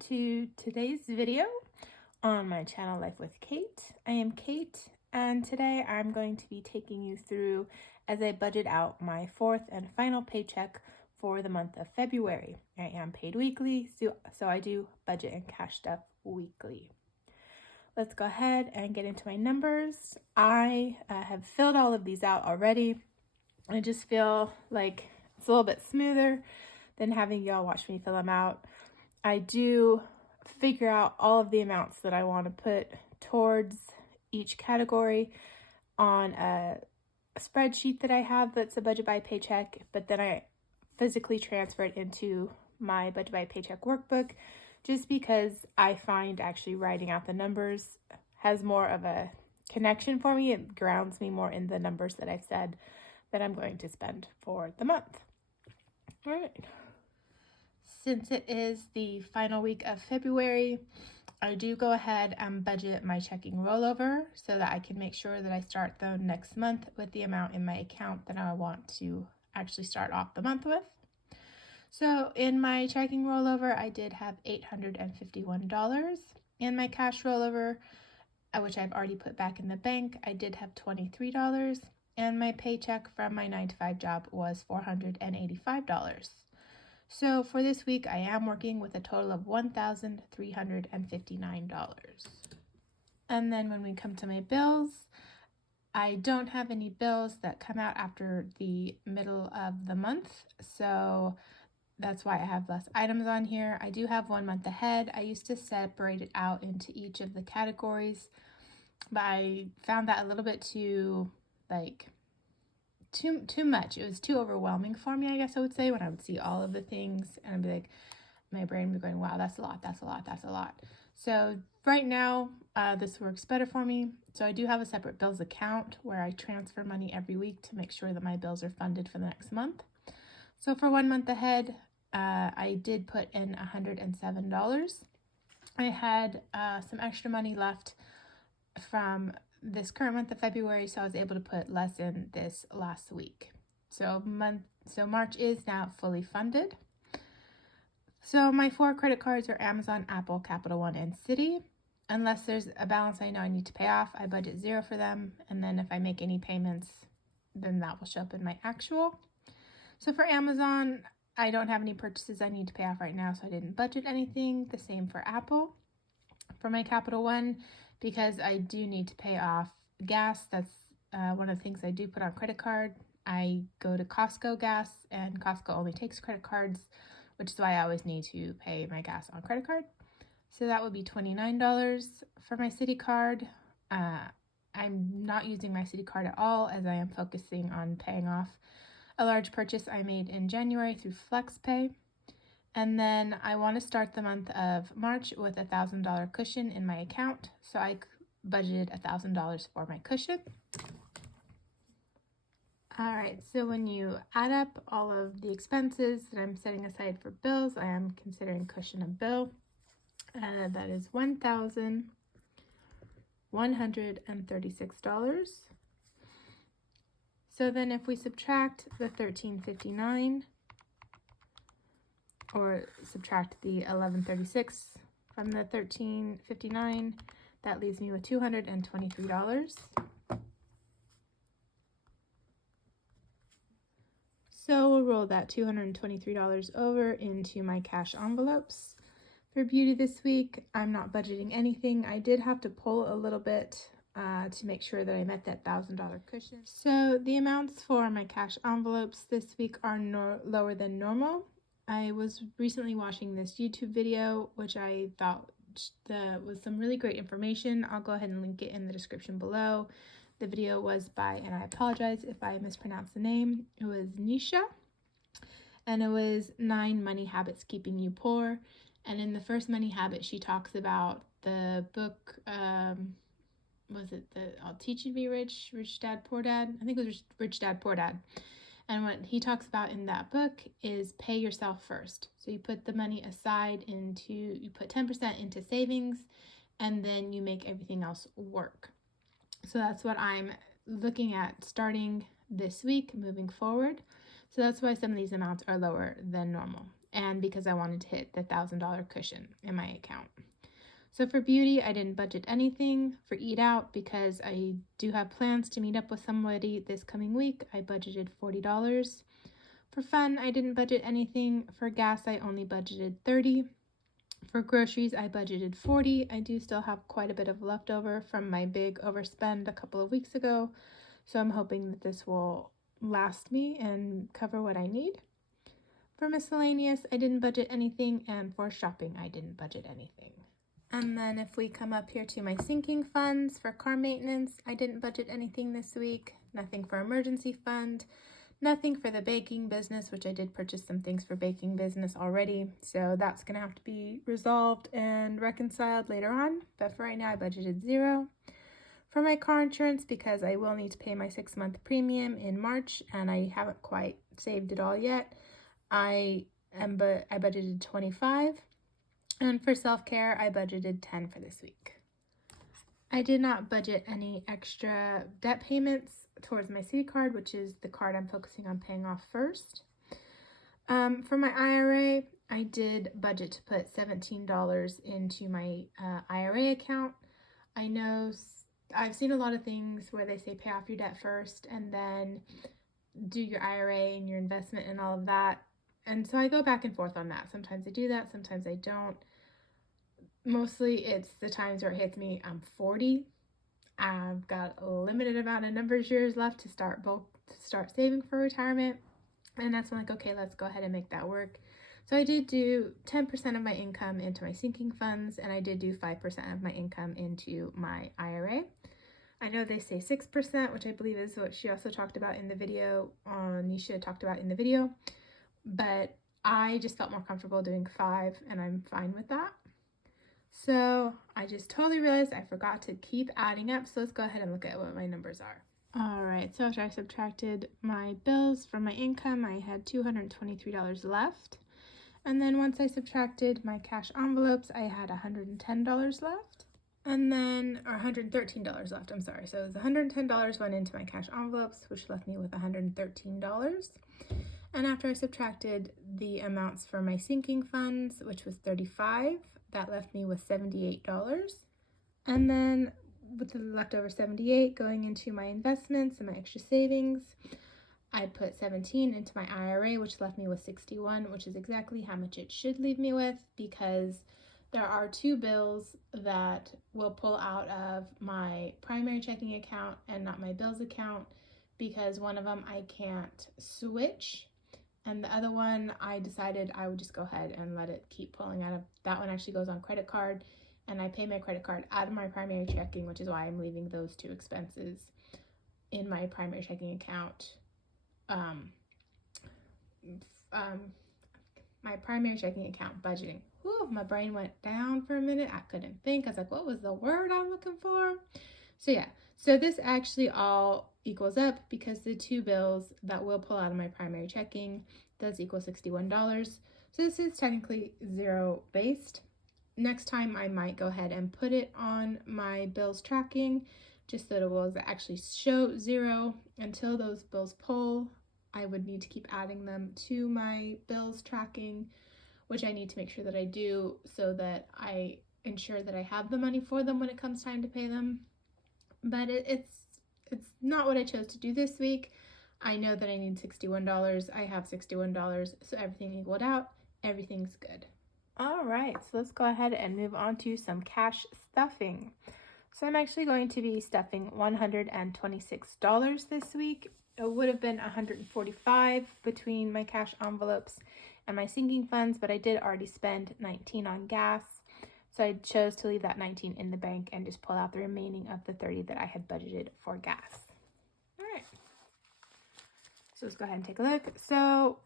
to today's video on my channel Life with Kate. I am Kate, and today I'm going to be taking you through as I budget out my fourth and final paycheck for the month of February. I am paid weekly, so I do budget and cash stuff weekly. Let's go ahead and get into my numbers. I have filled all of these out already. I just feel like it's a little bit smoother than having y'all watch me fill them out. I do figure out all of the amounts that I want to put towards each category on a spreadsheet that I have that's a budget by paycheck, but then I physically transfer it into my budget by paycheck workbook just because I find actually writing out the numbers has more of a connection for me. It grounds me more in the numbers that I've said that I'm going to spend for the month. All right. Since it is the final week of February, I do go ahead and budget my checking rollover so that I can make sure that I start the next month with the amount in my account that I want to actually start off the month with. So in my checking rollover, I did have $851. In my cash rollover, which I've already put back in the bank, I did have $23. And my paycheck from my 9-to-5 job was $485. So for this week, I am working with a total of $1,359. And then when we come to my bills, I don't have any bills that come out after the middle of the month. So that's why I have less items on here. I do have 1 month ahead. I used to separate it out into each of the categories, but I found that a little bit too much. It was too overwhelming for me, I guess I would say, when I would see all of the things and I'd be like, my brain would be going, wow, that's a lot. So right now, this works better for me. So I do have a separate bills account where I transfer money every week to make sure that my bills are funded for the next month. So for 1 month ahead, I did put in $107. I had some extra money left from this current month of February, so I was able to put less in this last week. So March is now fully funded. So my 4 credit cards are Amazon, Apple, Capital One, and Citi. Unless there's a balance I know I need to pay off, I budget 0 for them, and then if I make any payments, then that will show up in my actual. So for Amazon, I don't have any purchases I need to pay off right now, so I didn't budget anything. The same for Apple. For my Capital One, because I do need to pay off gas, that's one of the things I do put on credit card. I go to Costco gas, and Costco only takes credit cards, which is why I always need to pay my gas on credit card. So that would be $29. For my Citi card, I'm not using my Citi card at all, as I am focusing on paying off a large purchase I made in January through FlexPay. And then I want to start the month of March with a $1,000 cushion in my account. So I budgeted $1,000 for my cushion. All right, so when you add up all of the expenses that I'm setting aside for bills, I am considering cushion a bill. That is $1,136. So then if we subtract the $1,359, or subtract the $1,136 from the $1,359, that leaves me with $223. So we'll roll that $223 over into my cash envelopes. For beauty this week, I'm not budgeting anything. I did have to pull a little bit to make sure that I met that $1,000 cushion. So the amounts for my cash envelopes this week are lower than normal. I was recently watching this YouTube video, which I thought was some really great information. I'll go ahead and link it in the description below. The video was by, and I apologize if I mispronounce the name, it was Nisha, and it was 9 Money Habits Keeping You Poor. And in the first money habit, she talks about the book, was it I'll Teach You to Be Rich, Rich Dad, Poor Dad? I think it was Rich Dad, Poor Dad. And what he talks about in that book is pay yourself first. So you put the money aside you put 10% into savings, and then you make everything else work. So that's what I'm looking at starting this week moving forward. So that's why some of these amounts are lower than normal. and because I wanted to hit the $1,000 cushion in my account. So for beauty, I didn't budget anything. For eat out, because I do have plans to meet up with somebody this coming week, I budgeted $40. For fun, I didn't budget anything. For gas, I only budgeted $30. For groceries, I budgeted $40. I do still have quite a bit of leftover from my big overspend a couple of weeks ago, so I'm hoping that this will last me and cover what I need. For miscellaneous, I didn't budget anything, and for shopping, I didn't budget anything. And then if we come up here to my sinking funds, for car maintenance, I didn't budget anything this week. Nothing for emergency fund. Nothing for the baking business, which I did purchase some things for baking business already. So that's going to have to be resolved and reconciled later on. But for right now, I budgeted $0. For my car insurance, because I will need to pay my 6-month premium in March, and I haven't quite saved it all yet, I budgeted $25. And for self-care, I budgeted $10 for this week. I did not budget any extra debt payments towards my Citi card, which is the card I'm focusing on paying off first. For my IRA, I did budget to put $17 into my IRA account. I know I've seen a lot of things where they say pay off your debt first and then do your IRA and your investment and all of that. And so I go back and forth on that. Sometimes I do that, sometimes I don't. Mostly it's the times where it hits me, I'm 40. I've got a limited amount of years left to start saving for retirement. And that's when I'm like, okay, let's go ahead and make that work. So I did do 10% of my income into my sinking funds, and I did do 5% of my income into my IRA. I know they say 6%, which I believe is what she also talked about in the video, Nisha talked about in the video, but I just felt more comfortable doing 5, and I'm fine with that. So I just totally realized I forgot to keep adding up, so let's go ahead and look at what my numbers are. All right, so after I subtracted my bills from my income, I had $223 left. And then once I subtracted my cash envelopes, I had $110 left. And then, or $113 left, I'm sorry. So it was $110 went into my cash envelopes, which left me with $113. And after I subtracted the amounts for my sinking funds, which was $35, that left me with $78. And then with the leftover $78 going into my investments and my extra savings, I put $17 into my IRA, which left me with $61, which is exactly how much it should leave me with, because there are 2 bills that will pull out of my primary checking account and not my bills account, because one of them I can't switch, and the other one I decided I would just go ahead and let it keep pulling out of. That one actually goes on credit card, and I pay my credit card out of my primary checking, which is why I'm leaving those 2 expenses in my primary checking account. My primary checking account budgeting. Whew, my brain went down for a minute. I couldn't think. I was like, what was the word I'm looking for? So yeah, so this actually all equals up, because the 2 bills that will pull out of my primary checking does equal $61. So this is technically 0 based. Next time I might go ahead and put it on my bills tracking, just so that it will actually show 0 until those bills pull. I would need to keep adding them to my bills tracking, which I need to make sure that I do, so that I ensure that I have the money for them when it comes time to pay them. But it's not what I chose to do this week. I know that I need $61. I have $61, so everything equaled out. Everything's good. All right, so let's go ahead and move on to some cash stuffing. So I'm actually going to be stuffing $126 this week. It would have been $145 between my cash envelopes and my sinking funds, but I did already spend $19 on gas. So I chose to leave that $19 in the bank and just pull out the remaining of the $30 that I had budgeted for gas. All right. So let's go ahead and take a look. So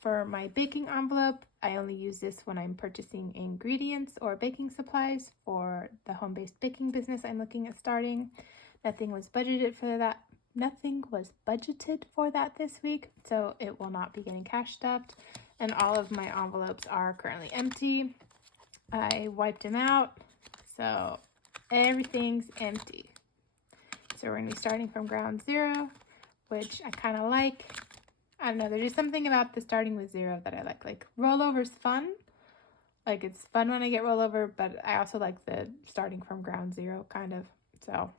for my baking envelope, I only use this when I'm purchasing ingredients or baking supplies for the home-based baking business I'm looking at starting. Nothing was budgeted for that this week, so it will not be getting cash stuffed. And all of my envelopes are currently empty. I wiped them out, so everything's empty. So we're going to be starting from ground 0, which I kind of like. I don't know, there's just something about the starting with zero that I like. Like, rollover's fun. Like, it's fun when I get rollover, but I also like the starting from ground zero, kind of. So, all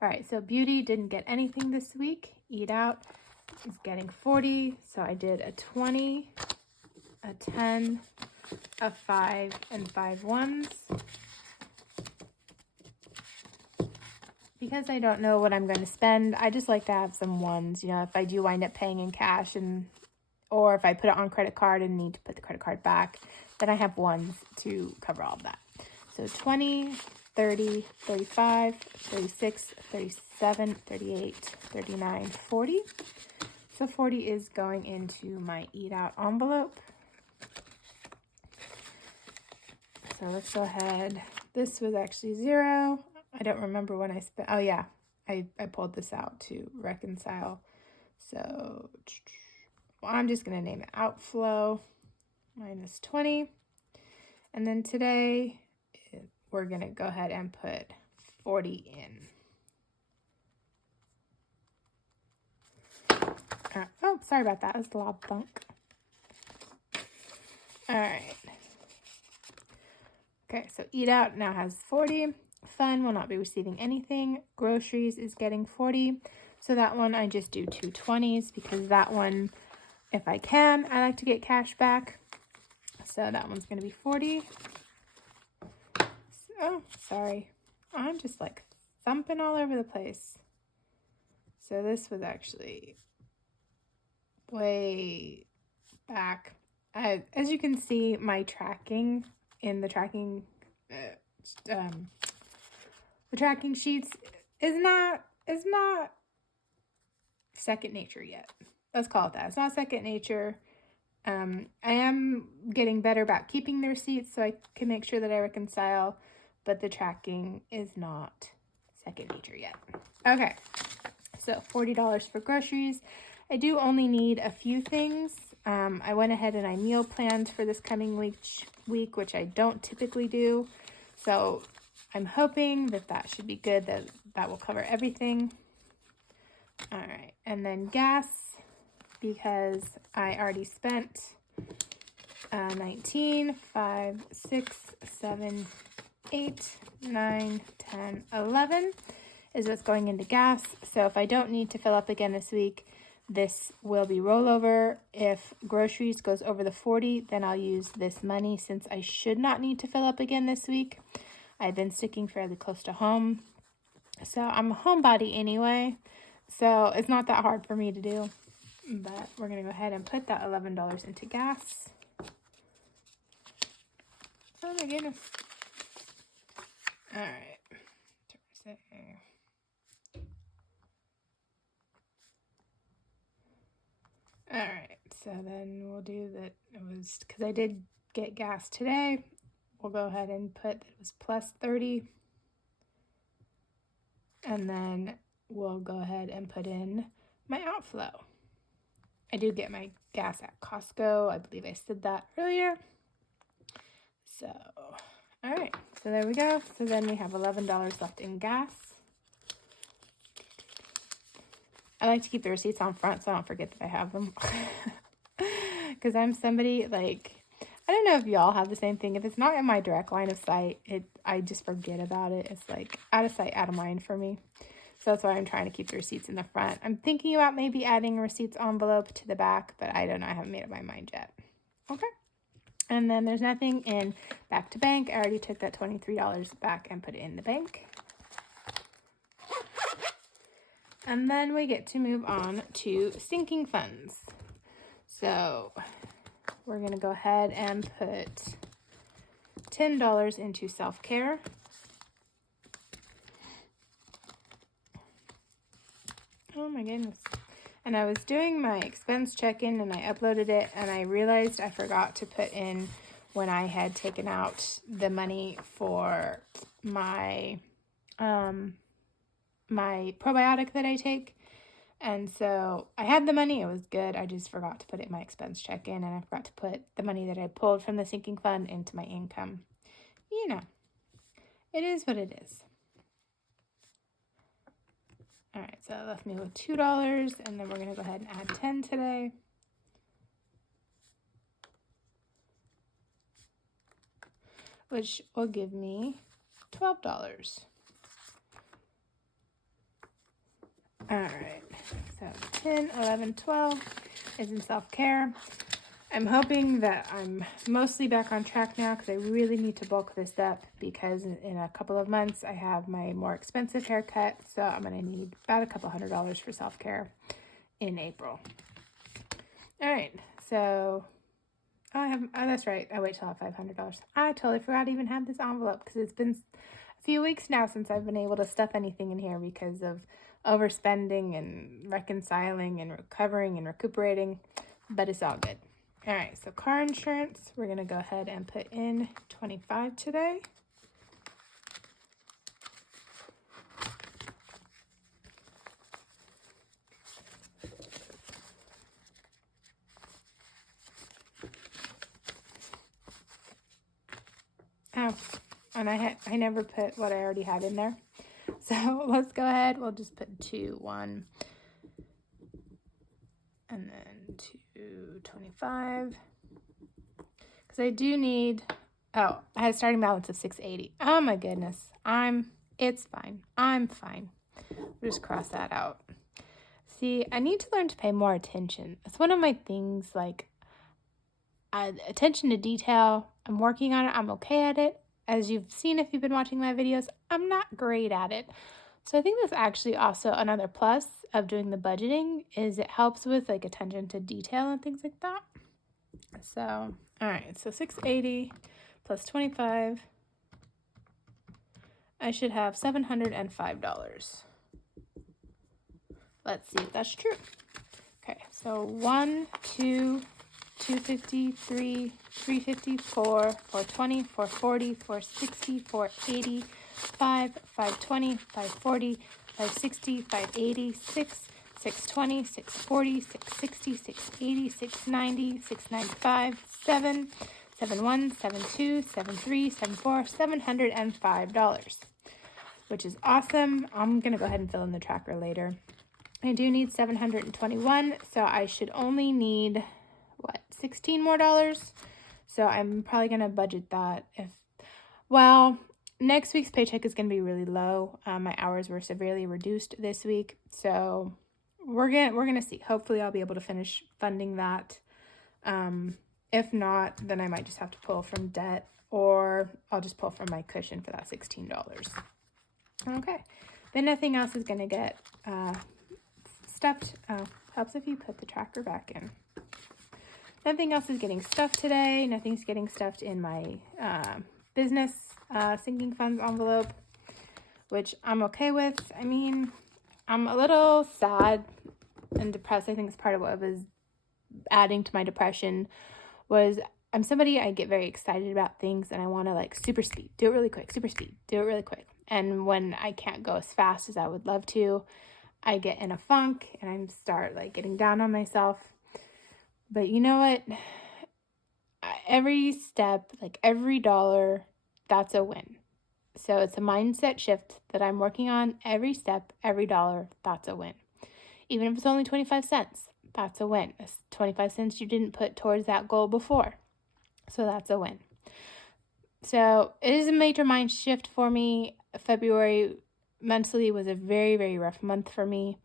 right, so Beauty didn't get anything this week. Eat Out is getting 40. So I did a 20, a 10, a 5, and 5 ones. Because I don't know what I'm going to spend, I just like to have some ones. You know, if I do wind up paying in cash, or if I put it on credit card and need to put the credit card back, then I have ones to cover all of that. So 20, 30, 35, 36, 37, 38, 39, 40. So 40 is going into my Eat Out envelope. So let's go ahead. This was actually 0. I don't remember when I spent. Oh yeah, I pulled this out to reconcile. So well, I'm just going to name it outflow minus 20. And then today we're going to go ahead and put 40 in. Oh, sorry about that. That's a loud thunk. All right. Okay, so Eat Out now has 40. Fun will not be receiving anything. Groceries is getting 40. So that one I just do 2 20s because that one, if I can, I like to get cash back. So that one's going to be 40. Oh, sorry. I'm just like thumping all over the place. So this was actually way back. As you can see, my tracking in the tracking sheets is not second nature yet. Let's call it that. It's not second nature. I am getting better about keeping the receipts so I can make sure that I reconcile, but the tracking is not second nature yet. Okay, so $40 for groceries. I do only need a few things. I went ahead and I meal planned for this coming week, which I don't typically do. So I'm hoping that should be good, that will cover everything. All right, and then gas, because I already spent 19, 5, 6, 7, 8, 9, 10, 11 is what's going into gas. So if I don't need to fill up again this week, this will be rollover. If groceries goes over the 40, then I'll use this money since I should not need to fill up again this week. I've been sticking fairly close to home. So I'm a homebody anyway, so it's not that hard for me to do. But we're going to go ahead and put that $11 into gas. Oh my goodness. All right. All right, so then we'll do that. It was because I did get gas today. We'll go ahead and put it was plus 30. And then we'll go ahead and put in my outflow. I do get my gas at Costco. I believe I said that earlier. So, all right, so there we go. So then we have $11 left in gas. I like to keep the receipts on front so I don't forget that I have them. Because I'm somebody, like, I don't know if y'all have the same thing. If it's not in my direct line of sight, I just forget about it. It's like out of sight, out of mind for me. So that's why I'm trying to keep the receipts in the front. I'm thinking about maybe adding a receipts envelope to the back, but I don't know. I haven't made up my mind yet. Okay. And then there's nothing in back to bank. I already took that $23 back and put it in the bank. And then we get to move on to sinking funds. So we're going to go ahead and put $10 into self-care. Oh my goodness. And I was doing my expense check-in and I uploaded it and I realized I forgot to put in when I had taken out the money for my my probiotic that I take. And so I had the money, it was good. I just forgot to put it in my expense check-in and I forgot to put the money that I pulled from the sinking fund into my income. You know, it is what it is. All right, so that left me with $2, and then we're going to go ahead and add 10 today. Which will give me $12. All right, so 10, 11, 12 is in self-care. I'm hoping that I'm mostly back on track now because I really need to bulk this up because in a couple of months I have my more expensive haircut. So I'm going to need about a couple $100 for self-care in April. All right, so that's right. I wait till I have $500. I totally forgot to even have this envelope because it's been a few weeks now since I've been able to stuff anything in here because of overspending and reconciling and recovering and recuperating, but it's all good. All right, so car insurance, we're going to go ahead and put in $25 today. Oh, and I never put what I already had in there. So let's go ahead. We'll just put 2, 1, and then 2, 25. Because I do need, I had a starting balance of $680. Oh my goodness. It's fine. I'm fine. We'll just cross that out. See, I need to learn to pay more attention. It's one of my things, like attention to detail. I'm working on it. I'm okay at it. As you've seen if you've been watching my videos, I'm not great at it. So I think that's actually also another plus of doing the budgeting is it helps with like attention to detail and things like that. So, all right, so $680 plus 25. I should have $705. Let's see if that's true. Okay, so 1, 2, 250, 3, 350, 4, 420, 440, 460, 480, 5, 520, 540, 560, 580, 6, 620, 640, 660, 680, 690, 695, 7, 71, 72, 73, 74, $705, which is awesome. I'm going to go ahead and fill in the tracker later. I do need 721, so I should only need, $16 more? So I'm probably going to budget that next week's paycheck is going to be really low. My hours were severely reduced this week, so we're gonna see. Hopefully I'll be able to finish funding that. If not, then I might just have to pull from debt, or I'll just pull from my cushion for that $16. Okay, then nothing else is going to get stuffed. Helps if you put the tracker back in. Nothing else is getting stuffed today. Nothing's getting stuffed in my business sinking funds envelope, which I'm okay with. I mean, I'm a little sad and depressed. I think it's part of what was adding to my depression was I'm somebody, I get very excited about things and I want to like super speed, do it really quick, super speed, do it really quick. And when I can't go as fast as I would love to, I get in a funk and I start like getting down on myself. But you know what? Every step, like every dollar, that's a win. So it's a mindset shift that I'm working on. Every step, every dollar, that's a win. Even if it's only 25 cents, that's a win. It's 25 cents you didn't put towards that goal before. So that's a win. So it is a major mind shift for me. February mentally was a very, very rough month for me.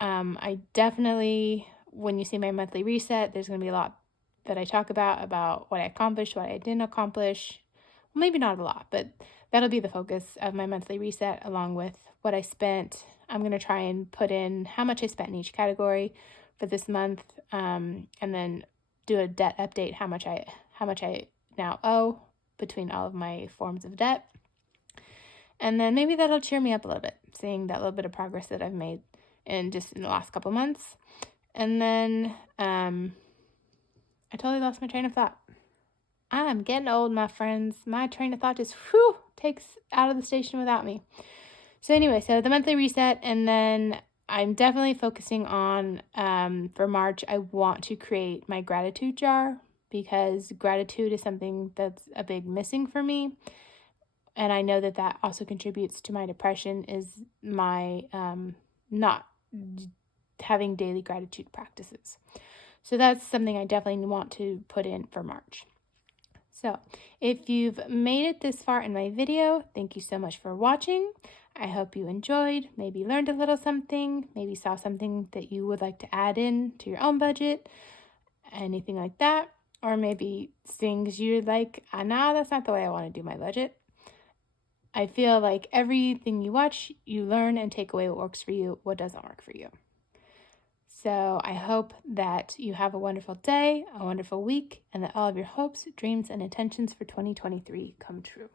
I definitely, when you see my monthly reset, there's going to be a lot that I talk about what I accomplished, what I didn't accomplish. Well, maybe not a lot, but that'll be the focus of my monthly reset along with what I spent. I'm going to try and put in how much I spent in each category for this month, and then do a debt update, how much I now owe between all of my forms of debt. And then maybe that'll cheer me up a little bit, seeing that little bit of progress that I've made in the last couple months. And then I totally lost my train of thought. I'm getting old, my friends. My train of thought just takes out of the station without me. So anyway, so the monthly reset, and then I'm definitely focusing on, for March, I want to create my gratitude jar because gratitude is something that's a big missing for me. And I know that that also contributes to my depression, is my not having daily gratitude practices. So that's something I definitely want to put in for March. So if you've made it this far in my video, thank you so much for watching. I hope you enjoyed, maybe learned a little something, maybe saw something that you would like to add in to your own budget, anything like that. Or maybe things you're like, nah, that's not the way I want to do my budget. I feel like everything you watch, you learn and take away what works for you, what doesn't work for you. So I hope that you have a wonderful day, a wonderful week, and that all of your hopes, dreams, and intentions for 2023 come true.